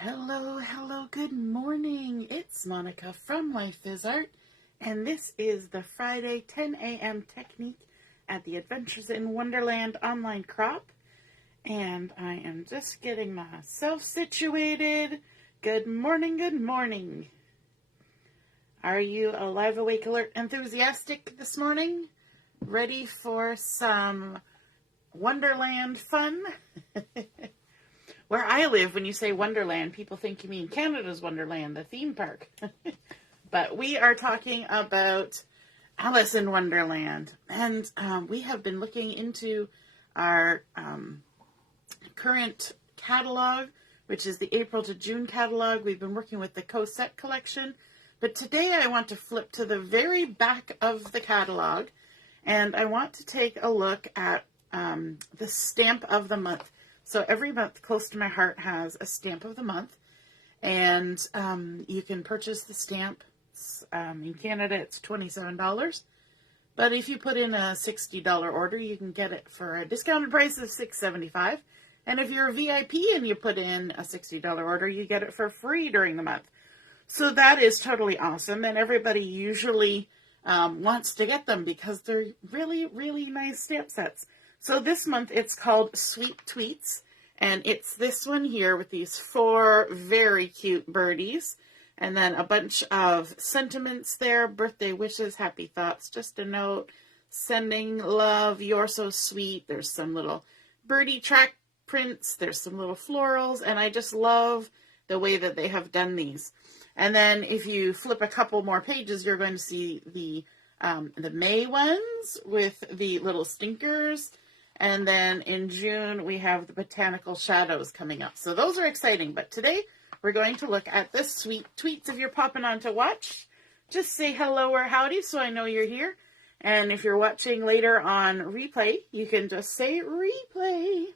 Hello, good morning. It's Monica from Life is Art, and this is the Friday 10 a.m. technique at the Adventures in Wonderland online crop. And I am just getting myself situated. Good morning. Are you alive, awake, alert, enthusiastic this morning? Ready for some Wonderland fun? Where I live, when you say Wonderland, people think you mean Canada's Wonderland, the theme park. But we are talking about Alice in Wonderland. And we have been looking into our current catalog, which is the April to June catalog. We've been working with the Cosette collection. But today I want to flip to the very back of the catalog. And I want to take a look at the stamp of the month. So every month, Close to My Heart has a stamp of the month, and you can purchase the stamp. In Canada, it's $27, but if you put in a $60 order, you can get it for a discounted price of $6.75. And if you're a VIP and you put in a $60 order, you get it for free during the month. So that is totally awesome, and everybody usually wants to get them because they're really, really nice stamp sets. So this month it's called Sweet Tweets, and it's this one here with these 4 very cute birdies, and then a bunch of sentiments there, birthday wishes, happy thoughts, just a note, sending love, you're so sweet. There's some little birdie track prints, there's some little florals, and I just love the way that they have done these. And then if you flip a couple more pages, you're going to see the May ones with the little stinkers. And then in June, we have the Botanical Shadows coming up. So those are exciting. But today, we're going to look at the Sweet Tweets. If you're popping on to watch, just say hello or howdy so I know you're here. And if you're watching later on replay, you can just say replay.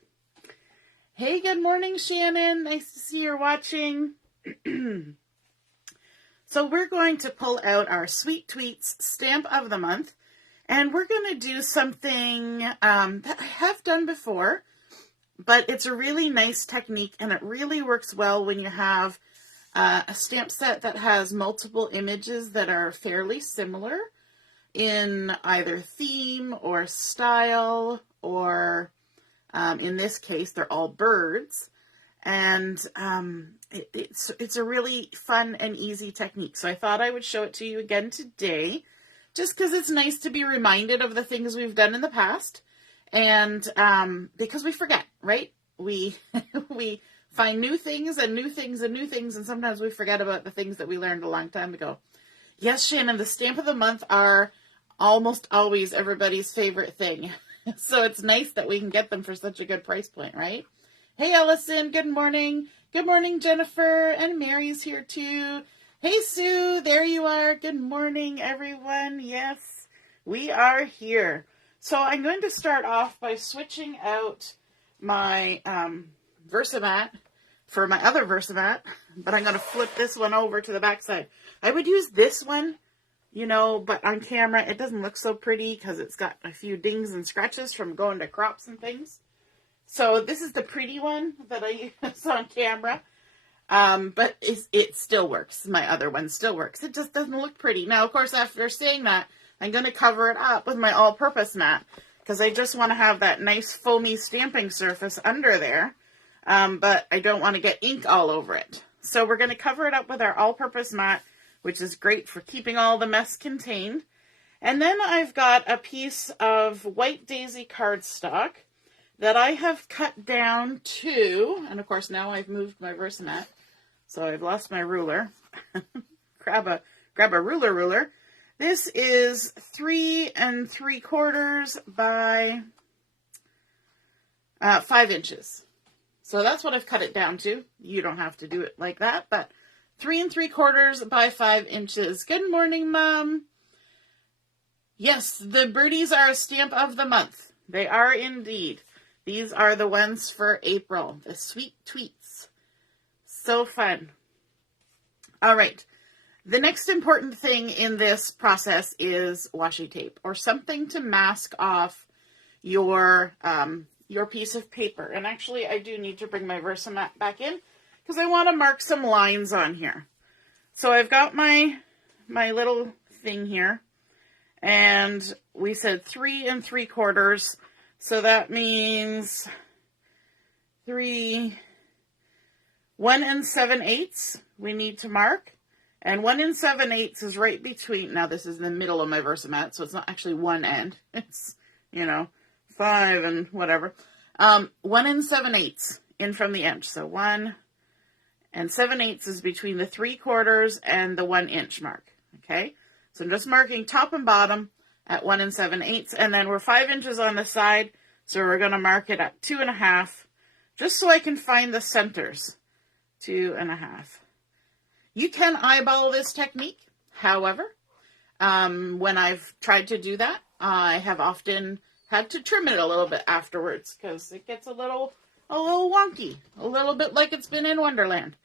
Hey, good morning, Shannon. Nice to see you're watching. So we're going to pull out our Sweet Tweets stamp of the month. And we're going to do something that I have done before, but it's a really nice technique, and it really works well when you have a stamp set that has multiple images that are fairly similar in either theme or style, or in this case, they're all birds. And it's a really fun and easy technique. So I thought I would show it to you again today, just because it's nice to be reminded of the things we've done in the past. And because we forget, right? We find new things, and sometimes we forget about the things that we learned a long time ago. Yes, Shannon, the stamp of the month are almost always everybody's favorite thing. So it's nice that we can get them for such a good price point, right? Hey, Allison, good morning. Good morning, Jennifer, and Mary's here too. Hey, Sue, there you are. Good morning, everyone. Yes, we are here. So I'm going to start off by switching out my Versamat for my other Versamat, but I'm going to flip this one over to the back side. I would use this one, but on camera it doesn't look so pretty because it's got a few dings and scratches from going to crops and things. So this is the pretty one that I use on camera. But it still works. My other one still works. It just doesn't look pretty. Now, of course, after saying that, I'm going to cover it up with my all-purpose mat because I just want to have that nice foamy stamping surface under there. But I don't want to get ink all over it. So we're going to cover it up with our all-purpose mat, which is great for keeping all the mess contained. And then I've got a piece of white daisy cardstock that I have cut down to, and of course now I've moved my Versamat, so I've lost my ruler. grab a ruler. This is 3 3/4 by 5 inches. So that's what I've cut it down to. You don't have to do it like that, but 3 3/4 by 5 inches. Good morning, Mom. Yes, the birdies are a stamp of the month. They are indeed. These are the ones for April, the Sweet Tweets. So fun. All right. The next important thing in this process is washi tape or something to mask off your piece of paper. And actually, I do need to bring my Versamat back in because I want to mark some lines on here. So I've got my little thing here, and we said 3 3/4, so that means 1 7/8 we need to mark, and 1 7/8 is right between, now this is in the middle of my Versamat, so it's not actually one end, it's, 5 and whatever, 1 7/8 in from the edge, so 1 7/8 is between the 3/4 and the 1 inch mark, okay? So I'm just marking top and bottom at 1 7/8, and then we're 5 inches on the side, so we're going to mark it at 2.5, just so I can find the centers. 2.5. You can eyeball this technique. However, when I've tried to do that, I have often had to trim it a little bit afterwards because it gets a little wonky, a little bit like it's been in Wonderland.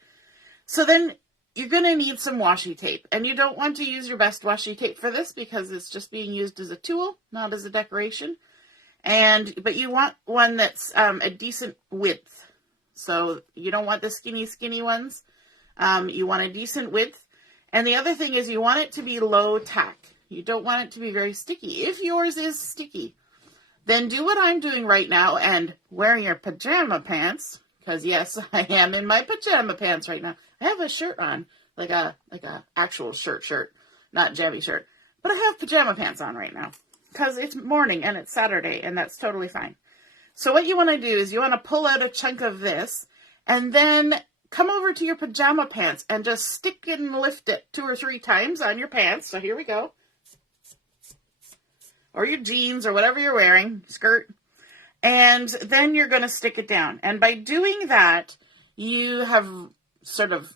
So then you're going to need some washi tape, and you don't want to use your best washi tape for this because it's just being used as a tool, not as a decoration. But you want one that's a decent width. So you don't want the skinny ones. You want a decent width. And the other thing is you want it to be low tack. You don't want it to be very sticky. If yours is sticky, then do what I'm doing right now and wear your pajama pants. Because yes, I am in my pajama pants right now. I have a shirt on, like a actual shirt, not jammy shirt. But I have pajama pants on right now because it's morning and it's Saturday, and that's totally fine. So what you want to do is you want to pull out a chunk of this and then come over to your pajama pants and just stick and lift it 2 or 3 times on your pants. So here we go. Or your jeans or whatever you're wearing, skirt. And then you're going to stick it down. And by doing that, you have sort of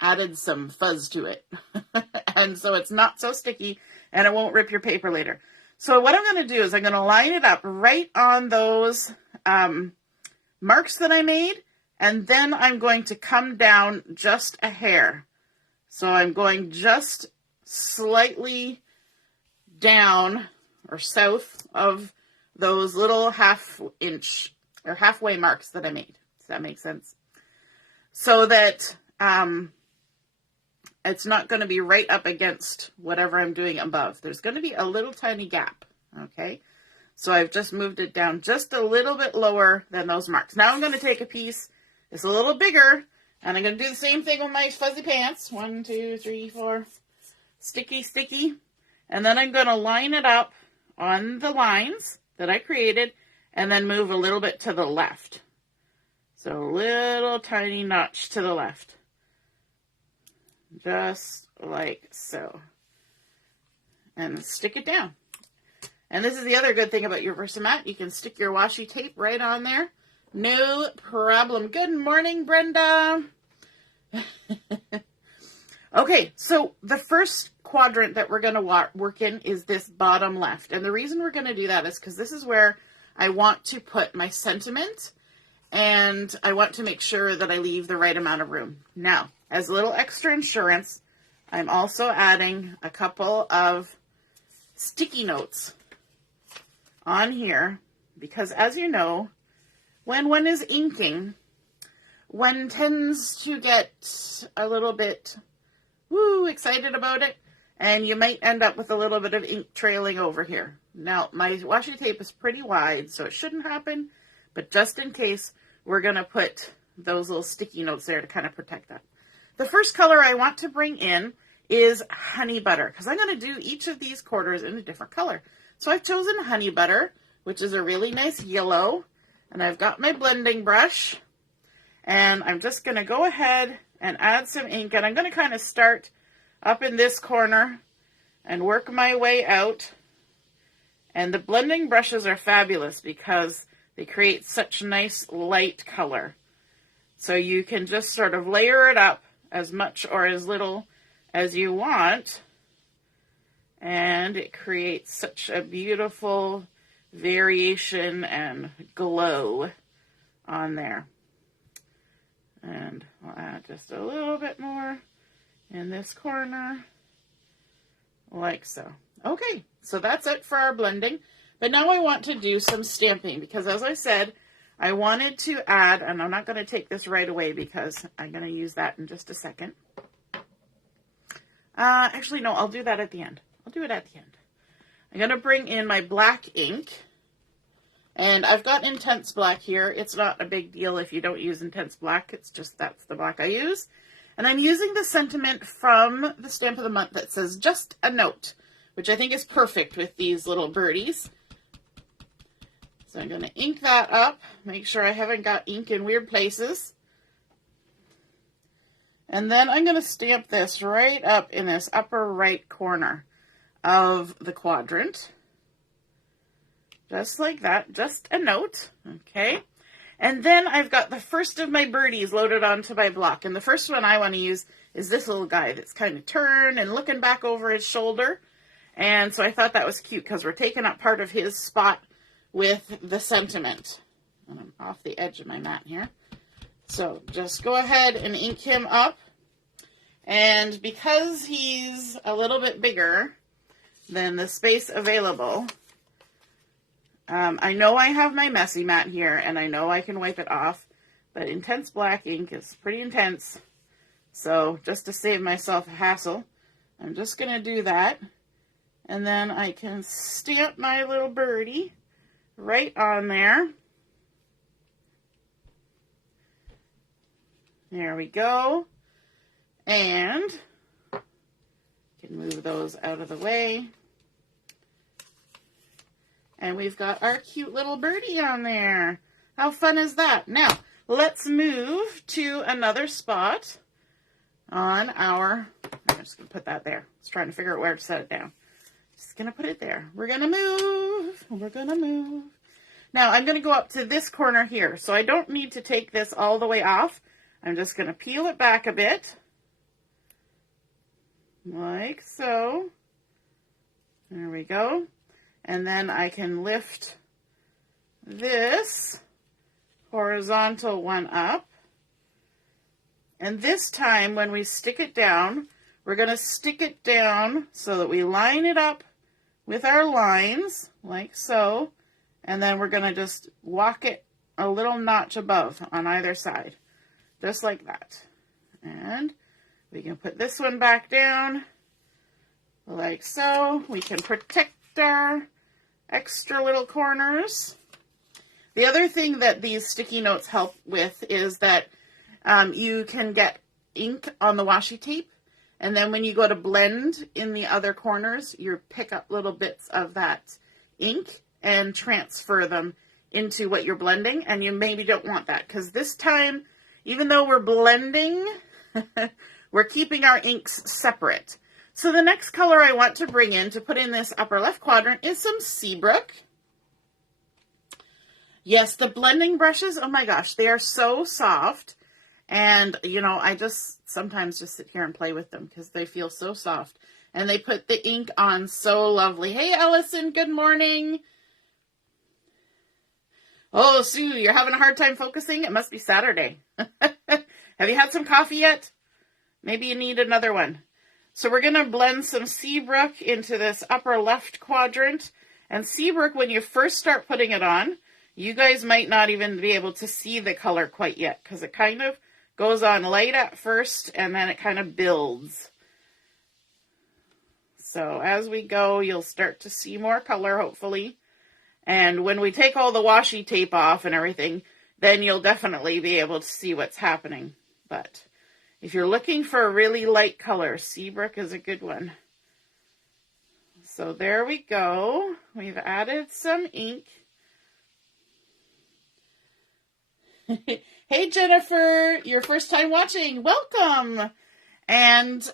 added some fuzz to it. And so it's not so sticky and it won't rip your paper later. So what I'm going to do is I'm going to line it up right on those marks that I made. And then I'm going to come down just a hair. So I'm going just slightly down or south of those little 1/2 inch or halfway marks that I made. Does that make sense? So that it's not going to be right up against whatever I'm doing above. There's going to be a little tiny gap. Okay. So I've just moved it down just a little bit lower than those marks. Now I'm going to take a piece that's a little bigger, and I'm going to do the same thing with my fuzzy pants. 1, 2, 3, 4. Sticky. And then I'm going to line it up on the lines that I created, and then move a little bit to the left. So a little tiny notch to the left. Just like so. And stick it down. And this is the other good thing about your Versamat. You can stick your washi tape right on there. No problem. Good morning, Brenda. Okay, so the first quadrant that we're going to work in is this bottom left. And the reason we're going to do that is because this is where I want to put my sentiment, and I want to make sure that I leave the right amount of room. Now, as a little extra insurance, I'm also adding a couple of sticky notes on here because, as you know, when one is inking, one tends to get a little bit excited about it, and you might end up with a little bit of ink trailing over here. Now, my washi tape is pretty wide, so it shouldn't happen, but just in case, we're going to put those little sticky notes there to kind of protect that. The first color I want to bring in is honey butter, because I'm going to do each of these quarters in a different color. So I've chosen honey butter, which is a really nice yellow, and I've got my blending brush, and I'm just going to go ahead and add some ink, and I'm going to kind of start up in this corner and work my way out. And the blending brushes are fabulous because they create such nice light color. So you can just sort of layer it up as much or as little as you want, and it creates such a beautiful variation and glow on there. And I'll add just a little bit more in this corner, like so. Okay, so that's it for our blending. But now I want to do some stamping because, as I said, I wanted to add, and I'm not going to take this right away because I'm going to use that in just a second. Actually, no, I'll do that at the end. I'll do it at the end. I'm going to bring in my black ink. And I've got intense black here. It's not a big deal if you don't use intense black. It's just that's the black I use. And I'm using the sentiment from the Stamp of the Month that says, just a note, which I think is perfect with these little birdies. So I'm going to ink that up, make sure I haven't got ink in weird places. And then I'm going to stamp this right up in this upper right corner of the quadrant. Just like that, just a note, okay? And then I've got the first of my birdies loaded onto my block. And the first one I want to use is this little guy that's kind of turned and looking back over his shoulder. And so I thought that was cute because we're taking up part of his spot with the sentiment. And I'm off the edge of my mat here. So just go ahead and ink him up. And because he's a little bit bigger than the space available, I know I have my messy mat here, and I know I can wipe it off, but intense black ink is pretty intense. So just to save myself a hassle, I'm just going to do that. And then I can stamp my little birdie right on there. There we go. And can move those out of the way. And we've got our cute little birdie on there. How fun is that? Now, let's move to another spot on our, I'm just going to put that there. I was trying to figure out where to set it down. Just going to put it there. We're going to move. We're going to move. Now, I'm going to go up to this corner here. So I don't need to take this all the way off. I'm just going to peel it back a bit. Like so. There we go. And then I can lift this horizontal one up. And this time when we stick it down, we're going to stick it down so that we line it up with our lines, like so. And then we're going to just walk it a little notch above on either side, just like that. And we can put this one back down, like so. We can protect our extra little corners. The other thing that these sticky notes help with is that you can get ink on the washi tape, and then when you go to blend in the other corners, you pick up little bits of that ink and transfer them into what you're blending, and you maybe don't want that because this time, even though we're blending, we're keeping our inks separate. So the next color I want to bring in to put in this upper left quadrant is some Seabrook. Yes, the blending brushes, oh my gosh, they are so soft. And, you know, I just sometimes just sit here and play with them because they feel so soft. And they put the ink on so lovely. Hey, Ellison, good morning. Oh, Sue, you're having a hard time focusing? It must be Saturday. Have you had some coffee yet? Maybe you need another one. So we're going to blend some Seabrook into this upper left quadrant. And Seabrook, when you first start putting it on, you guys might not even be able to see the color quite yet because it kind of goes on light at first and then it kind of builds. So as we go, you'll start to see more color, hopefully. And when we take all the washi tape off and everything, then you'll definitely be able to see what's happening. But if you're looking for a really light color, Seabrook is a good one. So there we go. We've added some ink. Hey, Jennifer, your first time watching. Welcome. And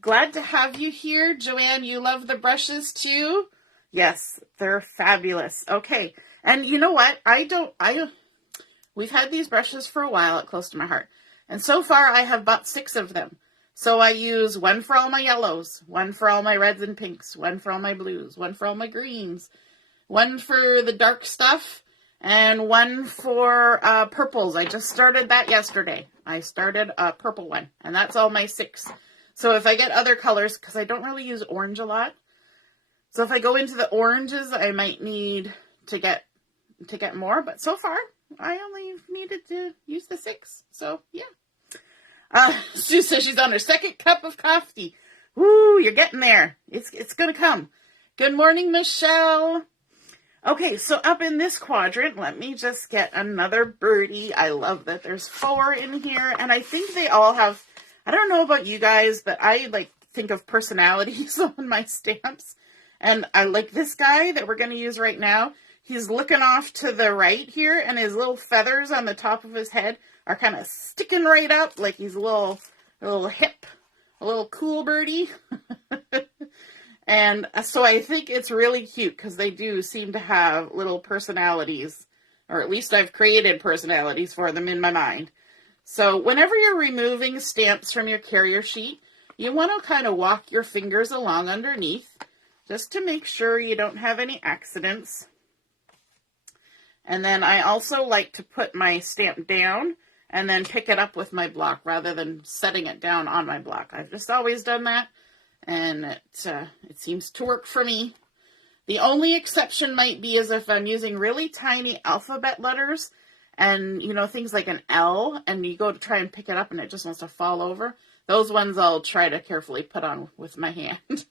glad to have you here. Joanne, you love the brushes too? Yes, they're fabulous. Okay. And you know what? We've had these brushes for a while at Close to My Heart. And so far I have bought 6 of them. So I use one for all my yellows, one for all my reds and pinks, one for all my blues, one for all my greens, one for the dark stuff, and one for purples. I just started that yesterday. I started a purple one, and that's all my 6. So if I get other colors, because I don't really use orange a lot, so if I go into the oranges, I might need to get to get more, but so far I only needed to use the 6. So yeah. Sue says she's on her second cup of coffee. Woo, you're getting there. It's gonna come. Good morning, Michelle. Okay, so up in this quadrant, let me just get another birdie. I love that there's 4 in here, and I think they all have, I don't know about you guys, but I like think of personalities on my stamps. And I like this guy that we're going to use right now. He's looking off to the right here, and his little feathers on the top of his head are kind of sticking right up, like he's a little hip, a little cool birdie. And so I think it's really cute because they do seem to have little personalities, or at least I've created personalities for them in my mind. So whenever you're removing stamps from your carrier sheet, you want to kind of walk your fingers along underneath just to make sure you don't have any accidents. And then I also like to put my stamp down and then pick it up with my block rather than setting it down on my block. I've just always done that, and it seems to work for me. The only exception might be is if I'm using really tiny alphabet letters and, you know, things like an L, and you go to try and pick it up and it just wants to fall over. Those ones I'll try to carefully put on with my hand.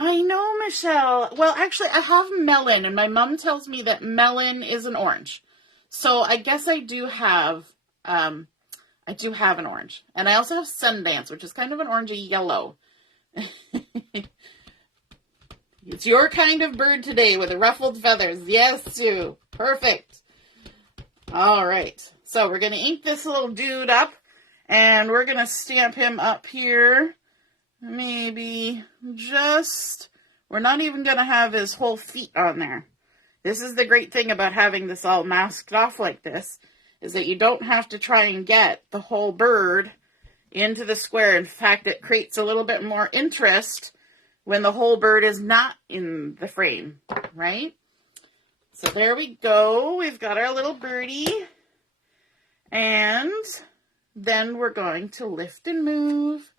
I know, Michelle. Well, actually, I have melon, and my mom tells me that melon is an orange. So I guess I do have an orange. And I also have Sundance, which is kind of an orangey yellow. It's your kind of bird today with the ruffled feathers. Yes, Sue. Perfect. All right. So we're going to ink this little dude up, and we're going to stamp him up here. Maybe just, we're not even going to have his whole feet on there. This is the great thing about having this all masked off like this, is that you don't have to try and get the whole bird into the square. In fact, it creates a little bit more interest when the whole bird is not in the frame, right? So there we go. We've got our little birdie. And then we're going to lift and move.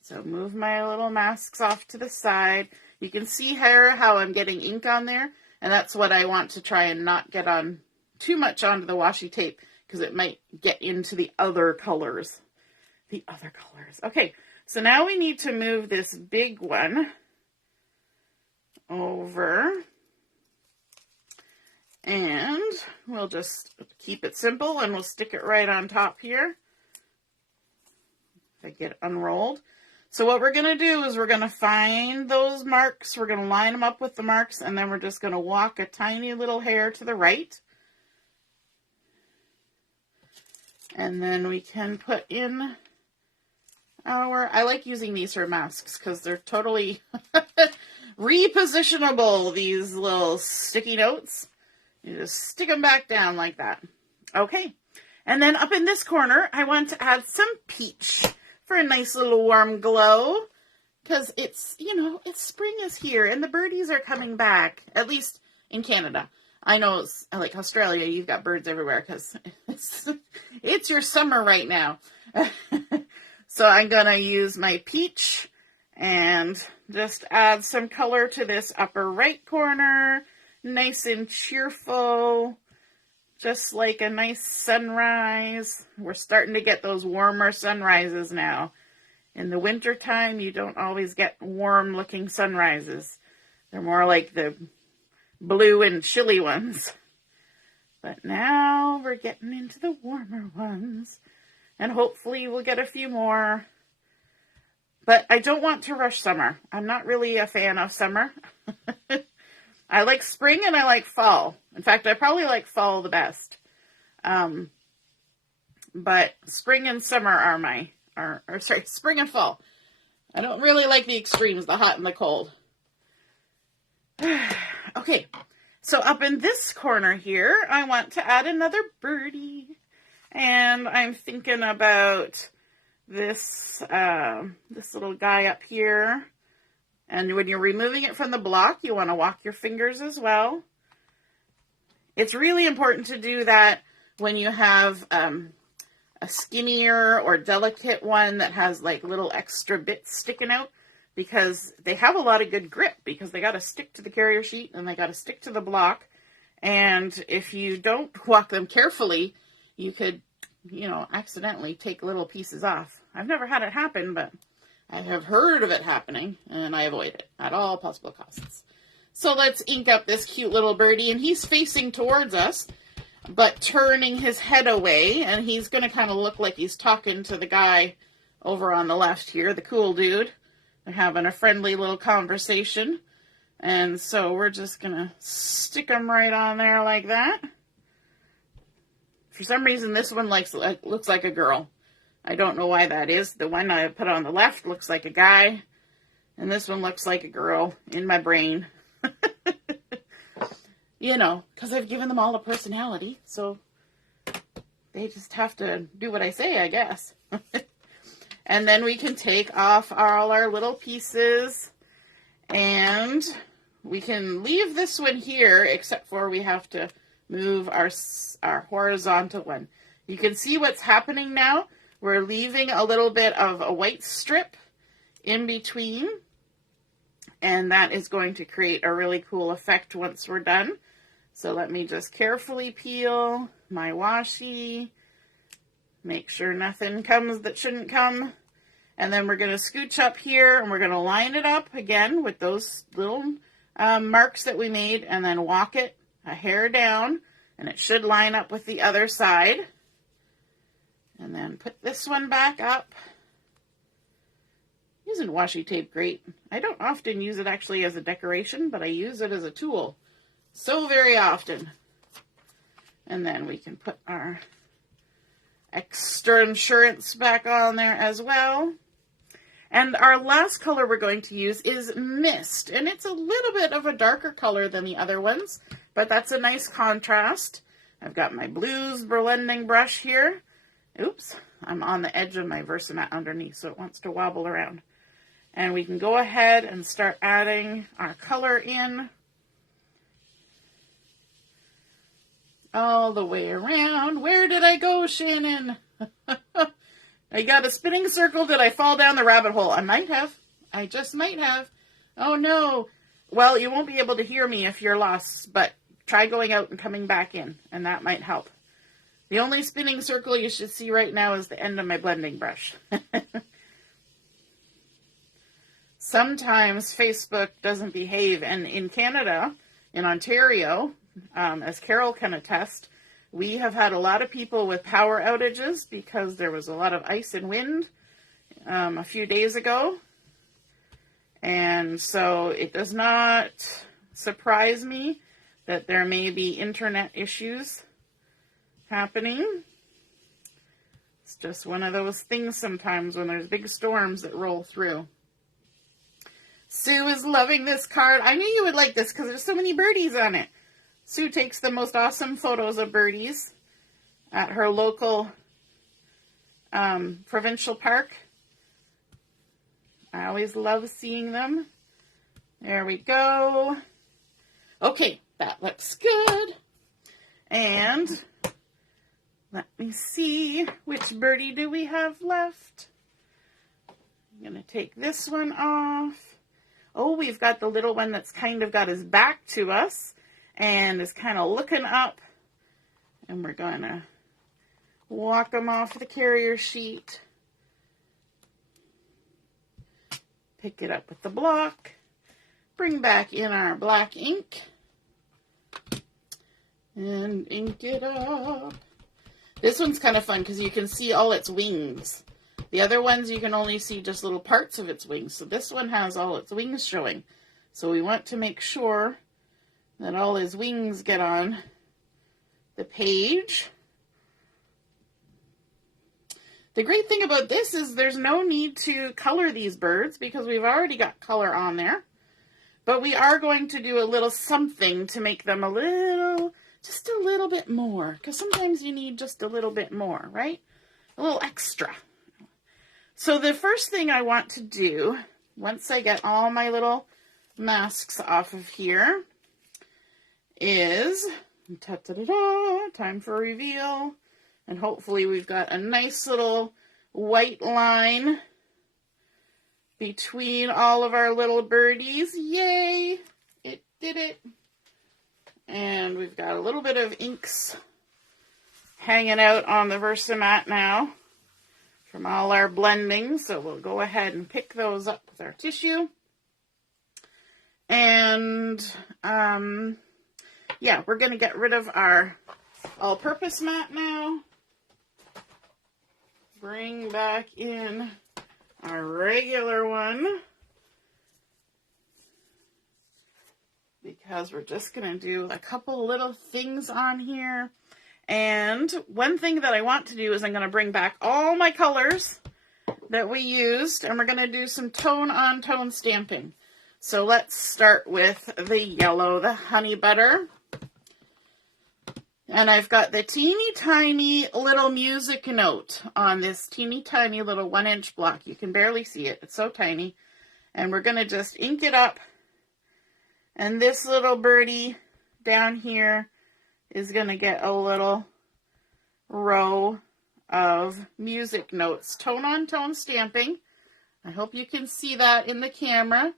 So move my little masks off to the side. You can see here how I'm getting ink on there. And that's what I want to try and not get on too much onto the washi tape, because it might get into the other colors. Okay, so now we need to move this big one over. And we'll just keep it simple, and we'll stick it right on top here. If I get it unrolled. So what we're going to do is we're going to find those marks. We're going to line them up with the marks, and then we're just going to walk a tiny little hair to the right. And then we can put in I like using these for masks because they're totally repositionable, these little sticky notes. You just stick them back down like that. Okay. And then up in this corner, I want to add some peach for a nice little warm glow, because it's, you know, spring is here and the birdies are coming back, at least in Canada. I know it's like Australia, you've got birds everywhere because it's your summer right now. So I'm going to use my peach and just add some color to this upper right corner, nice and cheerful. Just like a nice sunrise. We're starting to get those warmer sunrises now. In the wintertime, you don't always get warm-looking sunrises. They're more like the blue and chilly ones. But now we're getting into the warmer ones. And hopefully we'll get a few more. But I don't want to rush summer. I'm not really a fan of summer. I like spring and I like fall. In fact, I probably like fall the best. But spring and summer are spring and fall. I don't really like the extremes, the hot and the cold. Okay, so up in this corner here, I want to add another birdie. And I'm thinking about this little guy up here. And when you're removing it from the block, you want to walk your fingers as well. It's really important to do that when you have a skinnier or delicate one that has like little extra bits sticking out, because they have a lot of good grip, because they got to stick to the carrier sheet and they got to stick to the block. And if you don't walk them carefully, you could, accidentally take little pieces off. I've never had it happen, but I have heard of it happening, and I avoid it at all possible costs. So let's ink up this cute little birdie, and he's facing towards us, but turning his head away, and he's going to kind of look like he's talking to the guy over on the left here, the cool dude. They're having a friendly little conversation, and so we're just going to stick him right on there like that. For some reason, this one looks like a girl. I don't know why that is. The one I put on the left looks like a guy, and this one looks like a girl in my brain. Because I've given them all a personality, so they just have to do what I say, I guess. And then we can take off all our little pieces, and we can leave this one here, except for we have to move our horizontal one. You can see what's happening now. We're leaving a little bit of a white strip in between, and that is going to create a really cool effect once we're done. So let me just carefully peel my washi, make sure nothing comes that shouldn't come, and then we're going to scooch up here, and we're going to line it up again with those little marks that we made, and then walk it a hair down, and it should line up with the other side. And then put this one back up. Using washi tape great. I don't often use it actually as a decoration, but I use it as a tool so very often. And then we can put our extra insurance back on there as well. And our last color we're going to use is Mist. And it's a little bit of a darker color than the other ones, but that's a nice contrast. I've got my blues blending brush here. Oops, I'm on the edge of my Versamat underneath, so it wants to wobble around. And we can go ahead and start adding our color in all the way around. Where did I go, Shannon? I got a spinning circle. Did I fall down the rabbit hole? I might have. I just might have. Oh, no. Well, you won't be able to hear me if you're lost, but try going out and coming back in, and that might help. The only spinning circle you should see right now is the end of my blending brush. Sometimes Facebook doesn't behave, and in Canada, in Ontario, as Carol can attest, we have had a lot of people with power outages because there was a lot of ice and wind a few days ago. And so it does not surprise me that there may be internet issues happening. It's just one of those things sometimes when there's big storms that roll through. Sue is loving this card. I knew you would like this because there's so many birdies on it. Sue takes the most awesome photos of birdies at her local provincial park. I always love seeing them. There we go. Okay, that looks good. And let me see, which birdie do we have left? I'm going to take this one off. Oh, we've got the little one that's kind of got his back to us and is kind of looking up. And we're going to walk him off the carrier sheet. Pick it up with the block. Bring back in our black ink. And ink it up. This one's kind of fun because you can see all its wings. The other ones you can only see just little parts of its wings. So this one has all its wings showing. So we want to make sure that all his wings get on the page. The great thing about this is there's no need to color these birds because we've already got color on there. But we are going to do a little something to make them just a little bit more. Because sometimes you need just a little bit more, right? A little extra. So the first thing I want to do, once I get all my little masks off of here, is, ta-ta-da-da, time for reveal. And hopefully we've got a nice little white line between all of our little birdies. Yay! It did it. And we've got a little bit of inks hanging out on the Versamat now from all our blending. So we'll go ahead and pick those up with our tissue. And yeah, we're going to get rid of our all-purpose mat now. Bring back in our regular one, because we're just going to do a couple little things on here. And one thing that I want to do is I'm going to bring back all my colors that we used, and we're going to do some tone-on-tone stamping. So let's start with the yellow, the honey butter. And I've got the teeny tiny little music note on this teeny tiny little 1-inch block. You can barely see it. It's so tiny. And we're going to just ink it up. And this little birdie down here is going to get a little row of music notes. Tone on tone stamping. I hope you can see that in the camera.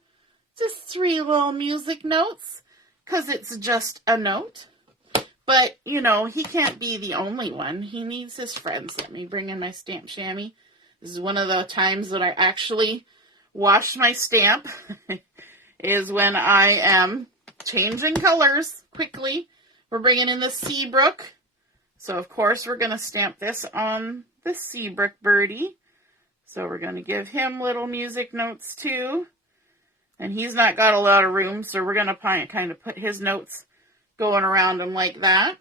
Just 3 little music notes, because it's just a note. But, you know, he can't be the only one. He needs his friends. Let me bring in my stamp chamois. This is one of the times that I actually wash my stamp, is when I am changing colors quickly. We're bringing in the Seabrook. So, of course, we're going to stamp this on the Seabrook birdie. So we're going to give him little music notes, too. And he's not got a lot of room, so we're going to kind of put his notes going around him like that.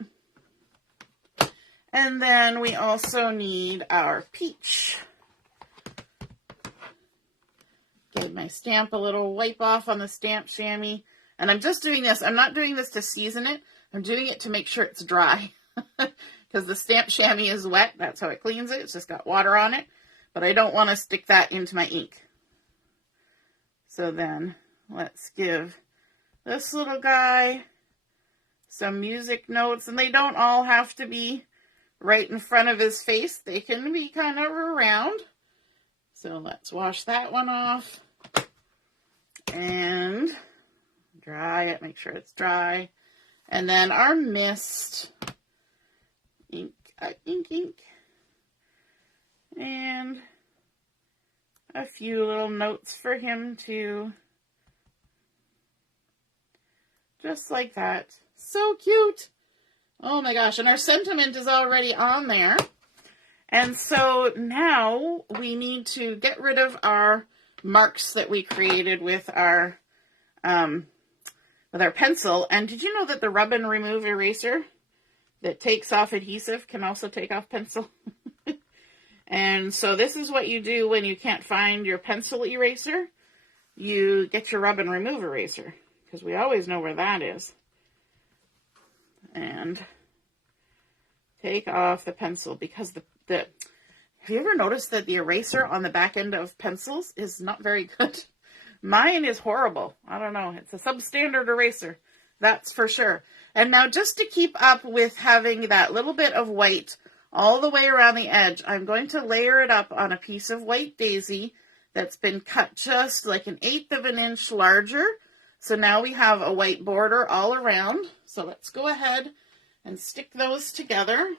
And then we also need our peach. Give my stamp a little wipe off on the stamp chamois. And I'm just doing this. I'm not doing this to season it. I'm doing it to make sure it's dry. Because the stamp chamois is wet. That's how it cleans it. It's just got water on it. But I don't want to stick that into my ink. So then let's give this little guy some music notes. And they don't all have to be right in front of his face. They can be kind of around. So let's wash that one off. And dry it. Make sure it's dry. And then our mist. Ink. And a few little notes for him too. Just like that. So cute. Oh my gosh. And our sentiment is already on there. And so now we need to get rid of our marks that we created with our pencil. And did you know that the rub and remove eraser that takes off adhesive can also take off pencil? And so this is what you do when you can't find your pencil eraser. You get your rub and remove eraser, because we always know where that is. And take off the pencil, because have you ever noticed that the eraser on the back end of pencils is not very good? Mine is horrible. I don't know. It's a substandard eraser. That's for sure. And now just to keep up with having that little bit of white all the way around the edge, I'm going to layer it up on a piece of white daisy that's been cut just like 1/8 of an inch larger. So now we have a white border all around. So let's go ahead and stick those together.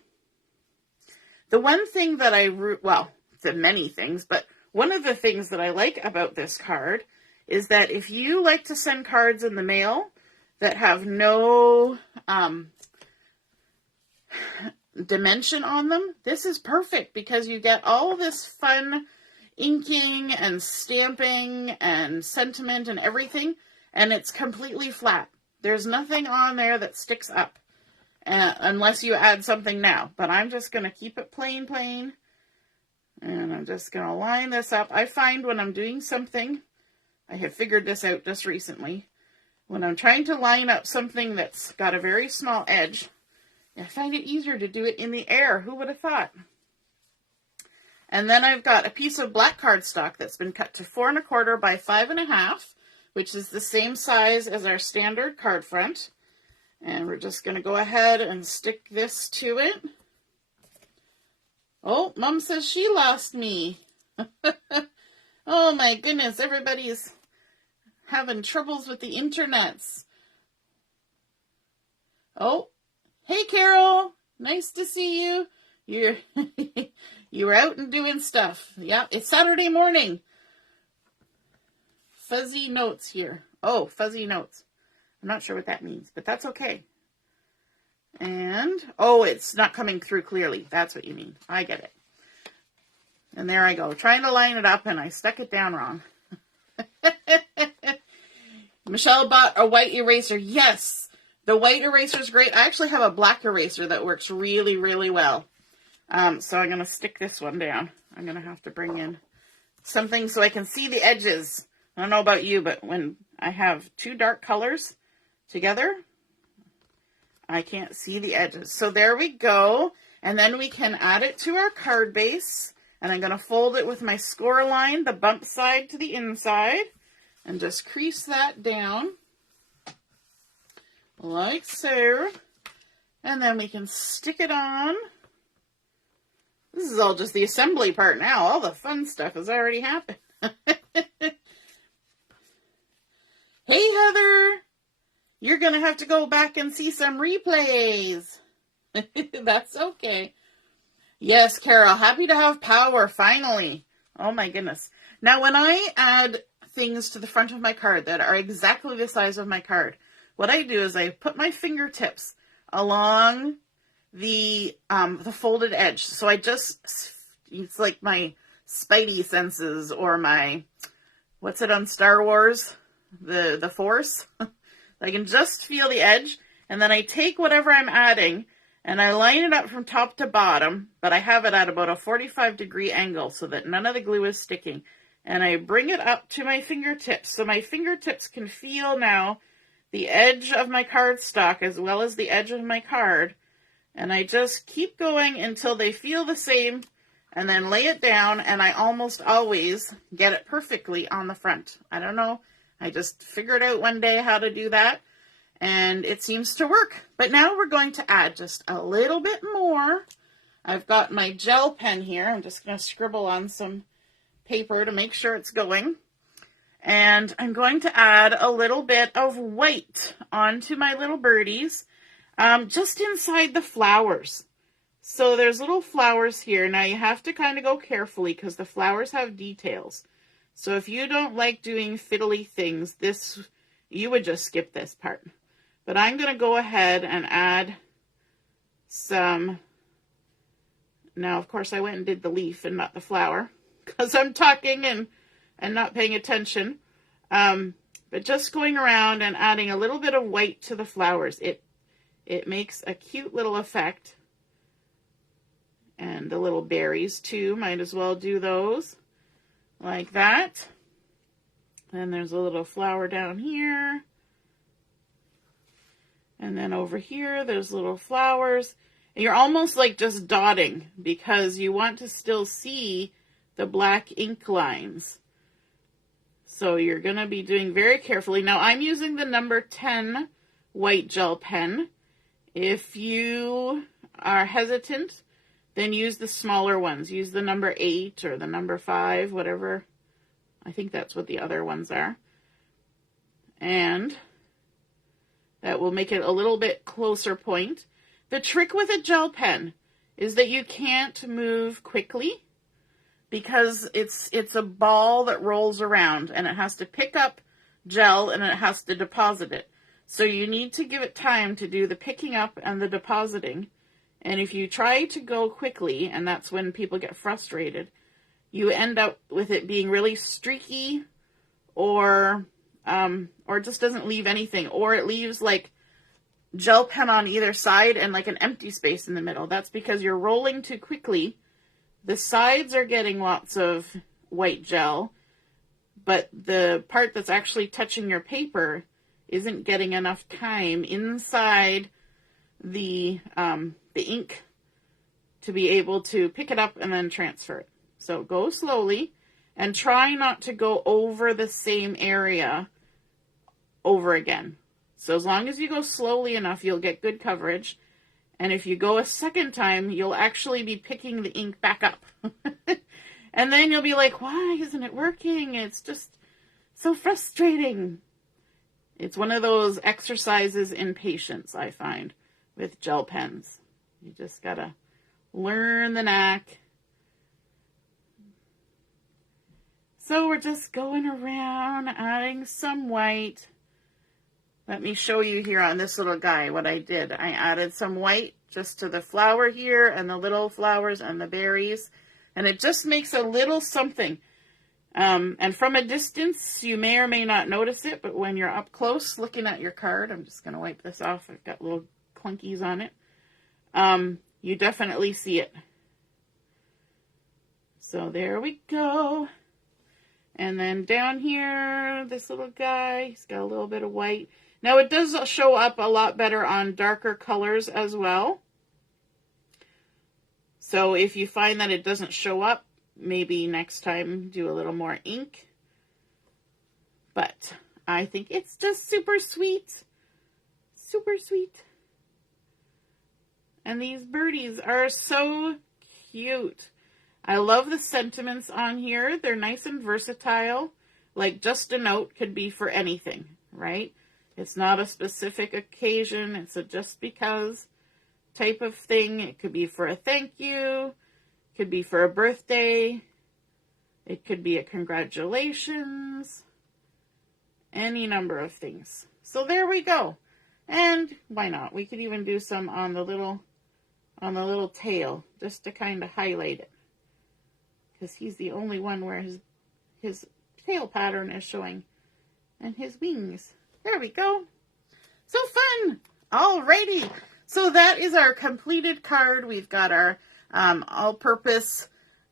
The one thing that the many things, but one of the things that I like about this card is that if you like to send cards in the mail that have no dimension on them, this is perfect, because you get all this fun inking and stamping and sentiment and everything, and it's completely flat. There's nothing on there that sticks up, unless you add something now. But I'm just going to keep it plain, and I'm just going to line this up. I find when I'm doing something, I have figured this out just recently, when I'm trying to line up something that's got a very small edge, I find it easier to do it in the air. Who would have thought? And then I've got a piece of black cardstock that's been cut to 4 1/4 by 5 1/2, which is the same size as our standard card front. And we're just going to go ahead and stick this to it. Oh, Mom says she lost me. Oh my goodness, everybody's having troubles with the internets. Oh, hey, Carol. Nice to see you. You're you were out and doing stuff. Yeah, it's Saturday morning. Fuzzy notes here. Oh, fuzzy notes. I'm not sure what that means, but that's okay. And, oh, it's not coming through clearly. That's what you mean. I get it. And there I go, trying to line it up, and I stuck it down wrong. Michelle bought a white eraser. Yes, the white eraser is great. I actually have a black eraser that works really, really well. So I'm going to stick this one down. I'm going to have to bring in something so I can see the edges. I don't know about you, but when I have two dark colors together, I can't see the edges. So there we go. And then we can add it to our card base. And I'm going to fold it with my score line, the bump side to the inside. And just crease that down. Like so. And then we can stick it on. This is all just the assembly part now. All the fun stuff has already happened. Hey, Heather. You're going to have to go back and see some replays. That's okay. Yes, Carol, happy to have power, finally. Oh, my goodness. Now, when I add things to the front of my card that are exactly the size of my card, what I do is I put my fingertips along the folded edge. So I just, it's like my spidey senses or my, what's it on Star Wars? The Force. I can just feel the edge, and then I take whatever I'm adding, and I line it up from top to bottom, but I have it at about a 45-degree angle so that none of the glue is sticking. And I bring it up to my fingertips, so my fingertips can feel now the edge of my cardstock as well as the edge of my card. And I just keep going until they feel the same, and then lay it down, and I almost always get it perfectly on the front. I don't know. I just figured out one day how to do that, and it seems to work. But now we're going to add just a little bit more. I've got my gel pen here. I'm just going to scribble on some paper to make sure it's going. And I'm going to add a little bit of white onto my little birdies, just inside the flowers. So there's little flowers here. Now you have to kind of go carefully because the flowers have details. So if you don't like doing fiddly things, you would just skip this part. But I'm going to go ahead and add some. Now, of course, I went and did the leaf and not the flower because I'm talking and not paying attention. But just going around and adding a little bit of white to the flowers. It makes a cute little effect. And the little berries, too. Might as well do those. Like that. And there's a little flower down here. And then over here, there's little flowers. And you're almost like just dotting because you want to still see the black ink lines. So you're going to be doing very carefully. Now, I'm using the number 10 white gel pen. If you are hesitant, then use the smaller ones. Use the number 8 or the number 5, whatever. I think that's what the other ones are. And that will make it a little bit closer point. The trick with a gel pen is that you can't move quickly because it's a ball that rolls around and it has to pick up gel and it has to deposit it. So you need to give it time to do the picking up and the depositing. And if you try to go quickly, and that's when people get frustrated, you end up with it being really streaky or it just doesn't leave anything. Or it leaves like gel pen on either side and like an empty space in the middle. That's because you're rolling too quickly. The sides are getting lots of white gel, but the part that's actually touching your paper isn't getting enough time inside the ink to be able to pick it up and then transfer it. So go slowly and try not to go over the same area over again. So as long as you go slowly enough, you'll get good coverage. And if you go a second time, you'll actually be picking the ink back up. And then you'll be like, why isn't it working? It's just so frustrating. It's one of those exercises in patience, I find. with gel pens. You just gotta learn the knack. So we're just going around adding some white. Let me show you here on this little guy what I did. I added some white just to the flower here and the little flowers and the berries. And it just makes a little something. And from a distance, you may or may not notice it, but when you're up close looking at your card, I'm just going to wipe this off. I've got little clunkies on it. You definitely see it. So there we go. And then down here, this little guy, he's got a little bit of white. Now it does show up a lot better on darker colors as well. So if you find that it doesn't show up, maybe next time do a little more ink. But I think it's just super sweet. Super sweet. And these birdies are so cute. I love the sentiments on here. They're nice and versatile. Like just a note could be for anything, right? It's not a specific occasion. It's a just because type of thing. It could be for a thank you. It could be for a birthday. It could be a congratulations. Any number of things. So there we go. And why not? We could even do some on the little tail just to kind of highlight it. Because he's the only one where his tail pattern is showing. And his wings. There we go. So fun. Alrighty. So that is our completed card. We've got our all-purpose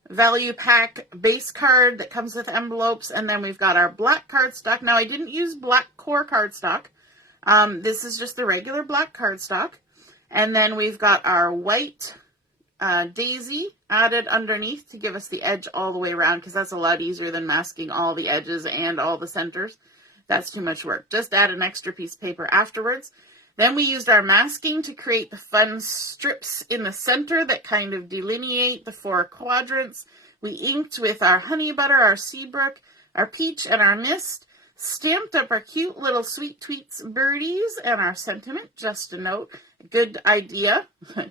value pack base card that comes with envelopes. And then we've got our black cardstock. Now, I didn't use black core cardstock. This is just the regular black cardstock. And then we've got our white daisy added underneath to give us the edge all the way around, because that's a lot easier than masking all the edges and all the centers. That's too much work. Just add an extra piece of paper afterwards. Then we used our masking to create the fun strips in the center that kind of delineate the 4 quadrants. We inked with our honey butter, our Seabrook, our peach, and our mist. Stamped up our cute little sweet tweets birdies and our sentiment. Just a note. Good idea.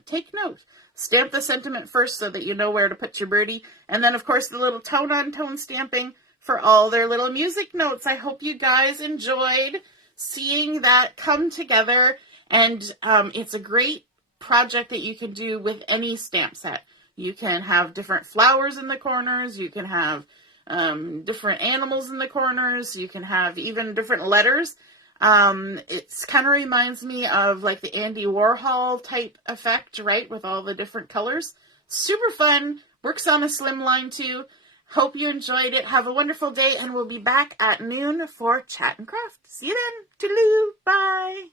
Take note. Stamp the sentiment first so that you know where to put your birdie. And then, of course, the little tone-on-tone stamping for all their little music notes. I hope you guys enjoyed seeing that come together. And it's a great project that you can do with any stamp set. You can have different flowers in the corners. You can have different animals in the corners. You can have even different letters. It kind of reminds me of like the Andy Warhol type effect, right? With all the different colors. Super fun. Works on a slim line too. Hope you enjoyed it. Have a wonderful day, and we'll be back at noon for Chat and Craft. See you then. Toodaloo. Bye.